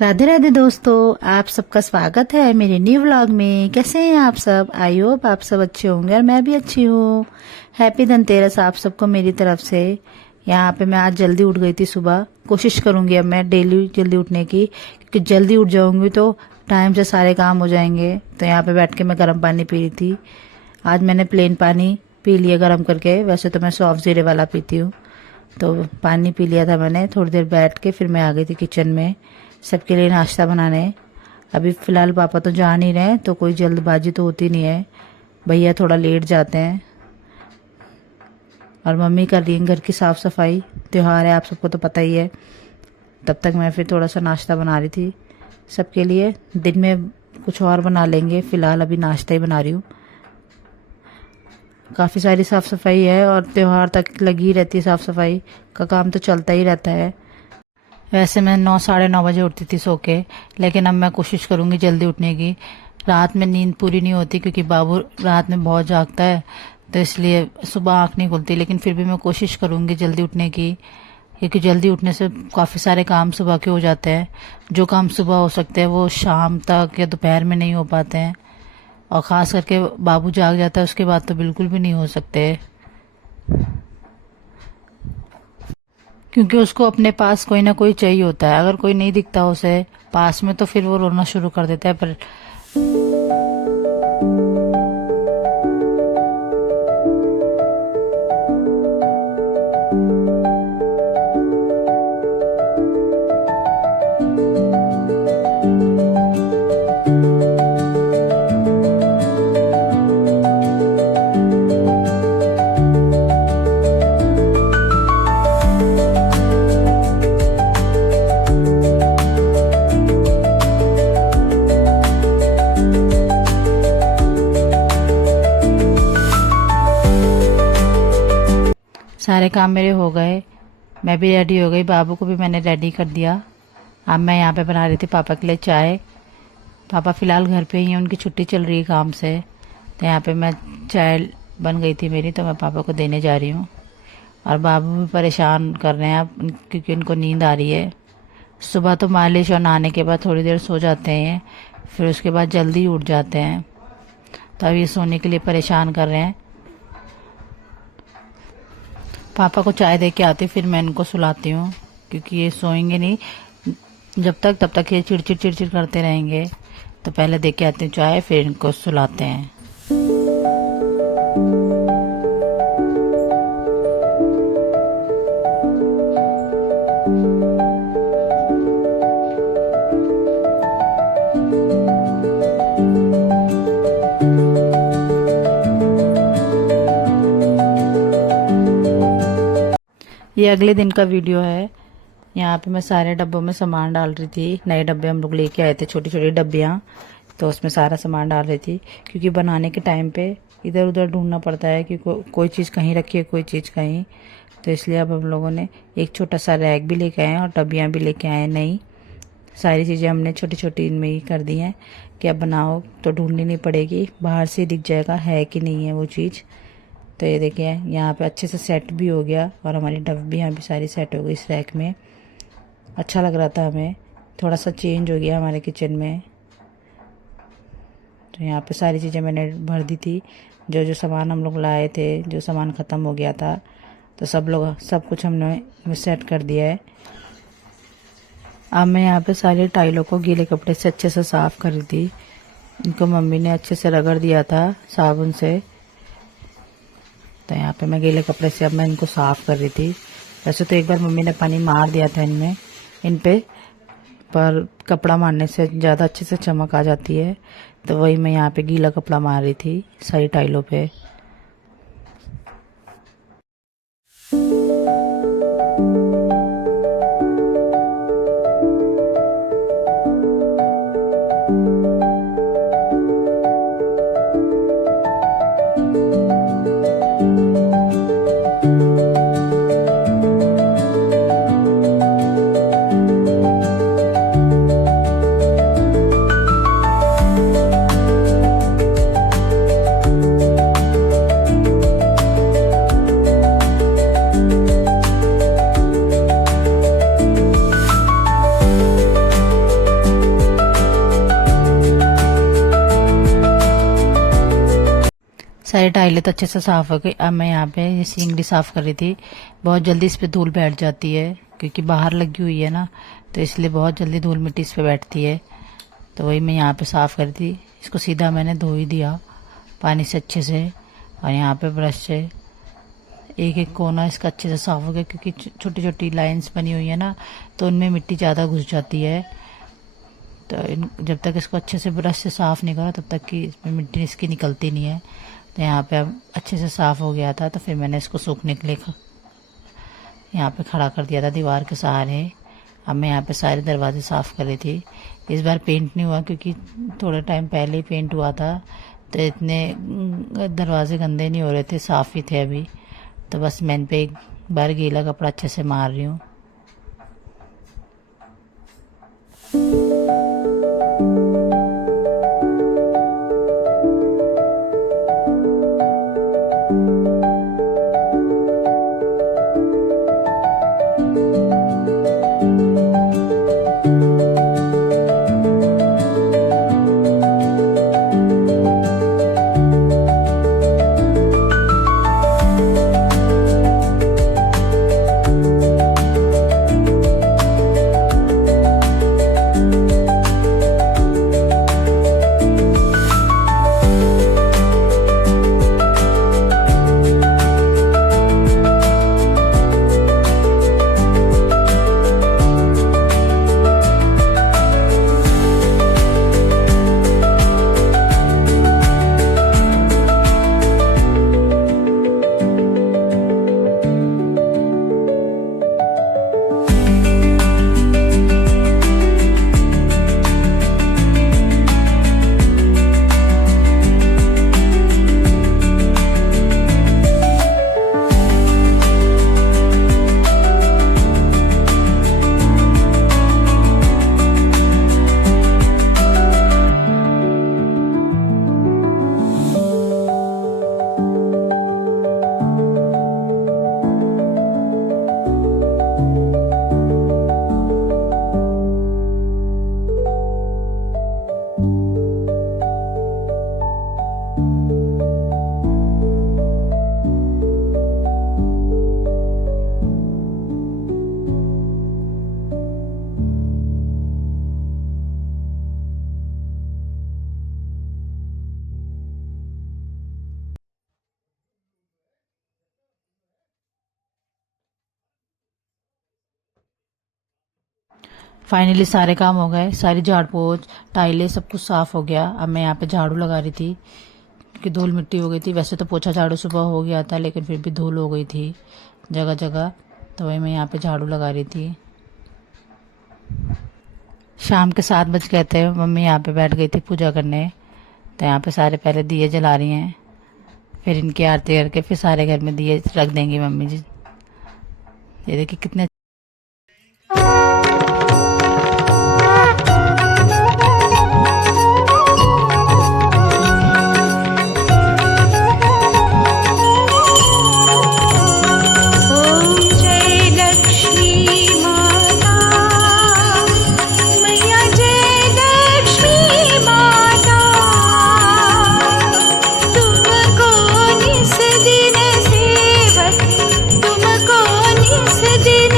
राधे राधे दोस्तों, आप सबका स्वागत है मेरे न्यू व्लॉग में। कैसे हैं आप सब? आई होप आप सब अच्छे होंगे और मैं भी अच्छी हूँ। हैप्पी धनतेरस आप सबको मेरी तरफ से। यहाँ पे मैं आज जल्दी उठ गई थी सुबह। कोशिश करूंगी अब मैं डेली जल्दी उठने की, क्योंकि जल्दी उठ जाऊंगी तो टाइम से सारे काम हो जाएंगे। तो यहाँ पे बैठ के मैं गर्म पानी पी रही थी। आज मैंने प्लेन पानी पी लिया गर्म करके। वैसे तो मैं सौंफ जीरे वाला पीती हूँ। तो पानी पी लिया था मैंने। थोड़ी देर बैठ के फिर मैं आ गई थी किचन में सबके लिए नाश्ता बनाने। अभी फिलहाल पापा तो जा नहीं रहे, तो कोई जल्दबाजी तो होती नहीं है। भैया थोड़ा लेट जाते हैं और मम्मी कर रही है घर की साफ सफाई। त्योहार है, आप सबको तो पता ही है। तब तक मैं फिर थोड़ा सा नाश्ता बना रही थी सबके लिए। दिन में कुछ और बना लेंगे, फिलहाल अभी नाश्ता ही बना रही हूँ। काफ़ी सारी साफ सफाई है और त्योहार तक लगी रहती है। साफ सफाई का काम तो चलता ही रहता है। वैसे मैं 9 साढ़े 9 बजे उठती थी सो के, लेकिन अब मैं कोशिश करूंगी जल्दी उठने की। रात में नींद पूरी नहीं होती क्योंकि बाबू रात में बहुत जागता है, तो इसलिए सुबह आँख नहीं खुलती। लेकिन फिर भी मैं कोशिश करूंगी जल्दी उठने की, क्योंकि जल्दी उठने से काफ़ी सारे काम सुबह के हो जाते हैं। जो काम सुबह हो सकते हैं वो शाम तक या दोपहर में नहीं हो पाते हैं, और ख़ास करके बाबू जाग जाता है उसके बाद तो बिल्कुल भी नहीं हो सकते, क्योंकि उसको अपने पास कोई ना कोई चाहिए होता है। अगर कोई नहीं दिखता उसे पास में तो फिर वो रोना शुरू कर देता है। पर सारे काम मेरे हो गए, मैं भी रेडी हो गई, बाबू को भी मैंने रेडी कर दिया। अब मैं यहाँ पे बना रही थी पापा के लिए चाय। पापा फिलहाल घर पे ही हैं, उनकी छुट्टी चल रही है काम से। तो यहाँ पे मैं चाय बन गई थी मेरी, तो मैं पापा को देने जा रही हूँ। और बाबू भी परेशान कर रहे हैं अब, क्योंकि उनको नींद आ रही है। सुबह तो मालिश और नहाने के बाद थोड़ी देर सो जाते हैं, फिर उसके बाद जल्दी उठ जाते हैं। तो अब ये सोने के लिए परेशान कर रहे हैं। पापा को चाय दे के आती फिर मैं इनको सुलाती हूँ, क्योंकि ये सोएंगे नहीं जब तक, तब तक ये चिड़चिड़ चिड़चिड़ करते रहेंगे। तो पहले दे के आती हूँ चाय, फिर इनको सुलाते हैं। ये अगले दिन का वीडियो है। यहाँ पे मैं सारे डब्बों में सामान डाल रही थी। नए डब्बे हम लोग लेके आए थे, छोटी छोटी डब्बियाँ, तो उसमें सारा सामान डाल रही थी। क्योंकि बनाने के टाइम पे इधर उधर ढूंढना पड़ता है कि कोई चीज़ कहीं रखी है, कोई चीज़ कहीं। तो इसलिए अब हम लोगों ने एक छोटा सा रैक भी लेके आए हैं और डब्बियाँ भी लेके आए हैं नई। सारी चीज़ें हमने छोटी छोटी इनमें ही कर दी हैं कि अब बनाओ तो ढूंढनी नहीं पड़ेगी, बाहर से दिख जाएगा है कि नहीं है वो चीज़। तो ये देखिए यहाँ पे अच्छे से सेट भी हो गया और हमारी डब्बियाँ भी सारी सेट हो गई इस रैक में। अच्छा लग रहा था हमें, थोड़ा सा चेंज हो गया हमारे किचन में। तो यहाँ पे सारी चीज़ें मैंने भर दी थी। जो जो सामान हम लोग लाए थे, जो सामान ख़त्म हो गया था, तो सब कुछ हमने सेट कर दिया है। अब मैं यहाँ पे सारे टाइलों को गीले कपड़े से अच्छे से साफ़ कर रही थी। इनको मम्मी ने अच्छे से रगड़ दिया था साबुन से। तो यहाँ पे मैं गीले कपड़े से अब मैं इनको साफ़ कर रही थी। वैसे तो एक बार मम्मी ने पानी मार दिया था इन पे, पर कपड़ा मारने से ज़्यादा अच्छे से चमक आ जाती है। तो वही मैं यहाँ पे गीला कपड़ा मार रही थी सारी टाइलों पे। सारी टाइलें तो अच्छे से साफ़ हो गई। अब मैं यहाँ पे ये सींगड़ी साफ़ कर रही थी। बहुत जल्दी इस पे धूल बैठ जाती है क्योंकि बाहर लगी हुई है ना, तो इसलिए बहुत जल्दी धूल मिट्टी इस पे बैठती है। तो वही मैं यहाँ पे साफ़ कर दी। इसको सीधा मैंने धो ही दिया पानी से अच्छे से, और यहाँ पे ब्रश से एक एक कोना इसका अच्छे से साफ़ हो गया क्योंकि छोटी छोटी लाइंस बनी हुई है ना, तो उनमें मिट्टी ज़्यादा घुस जाती है। तो जब तक इसको अच्छे से ब्रश से साफ़ नहीं करो तब तक कि इसमें मिट्टी इसकी निकलती नहीं है। तो यहाँ पे अब अच्छे से साफ़ हो गया था, तो फिर मैंने इसको सूखने के लिए यहाँ पे खड़ा कर दिया था दीवार के सहारे। अब मैं यहाँ पे सारे दरवाजे साफ़ कर रही थी। इस बार पेंट नहीं हुआ क्योंकि थोड़े टाइम पहले ही पेंट हुआ था, तो इतने दरवाजे गंदे नहीं हो रहे थे, साफ़ ही थे अभी। तो बस मैं इन पे एक बार गीला कपड़ा अच्छे से मार रही हूँ। फाइनली सारे काम हो गए, सारी झाड़ पोछ टाइलें सब कुछ साफ़ हो गया। अब मैं यहाँ पे झाड़ू लगा रही थी क्योंकि धूल मिट्टी हो गई थी। वैसे तो पोछा झाड़ू सुबह हो गया था, लेकिन फिर भी धूल हो गई थी जगह जगह, तो वही मैं यहाँ पे झाड़ू लगा रही थी। शाम के 7 बज गए थे। मम्मी यहाँ पे बैठ गई थी पूजा करने, तो यहाँ पे सारे पहले दिए जला रही हैं, फिर इनकी आरती करके फिर सारे घर में दिए रख देंगी मम्मी जी। ये देखिए कितने तुमको निस दिन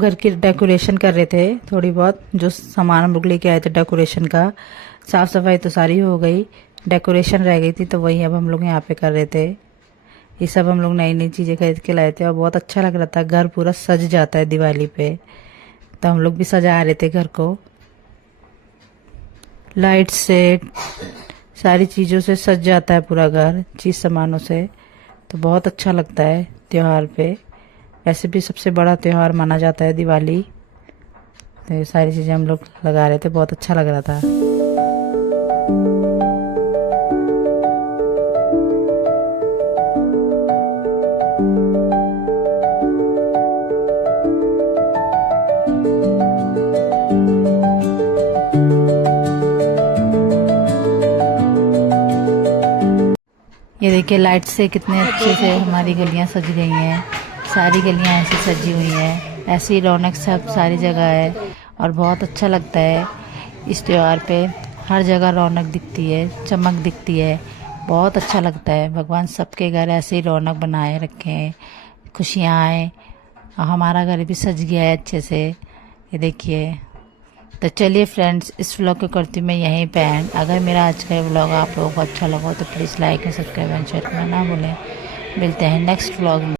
घर की डेकोरेशन कर रहे थे, थोड़ी बहुत जो सामान हम लोग लेके आए थे डेकोरेशन का। साफ सफाई तो सारी हो गई, डेकोरेशन रह गई थी, तो वही अब हम लोग यहाँ पे कर रहे थे। ये सब हम लोग नई नई चीज़ें खरीद के लाए थे और बहुत अच्छा लग रहा था। घर पूरा सज जाता है दिवाली पे, तो हम लोग भी सजा रहे थे घर को। लाइट से, सारी चीज़ों से सज जाता है पूरा घर, चीज़ सामानों से, तो बहुत अच्छा लगता है त्योहार पे। वैसे भी सबसे बड़ा त्योहार माना जाता है दिवाली। तो ये सारी चीज़ें हम लोग लगा रहे थे, बहुत अच्छा लग रहा था। ये देखिए लाइट से कितने अच्छे से हमारी गलियां सज गई हैं। सारी गलियां ऐसी सजी हुई हैं, ऐसी रौनक सब सारी जगह है और बहुत अच्छा लगता है। इस त्यौहार पे हर जगह रौनक दिखती है, चमक दिखती है, बहुत अच्छा लगता है। भगवान सबके घर ऐसे ही रौनक बनाए रखें, खुशियाँ आए। हमारा घर भी सज गया है अच्छे से, ये देखिए। तो चलिए फ्रेंड्स, इस व्लॉग को करती हूँ मैं यहीं पे एंड। अगर मेरा आज का व्लॉग आप लोगों को अच्छा लगा तो please like and subscribe and share करना ना भूलें। मिलते हैं नेक्स्ट व्लॉग में।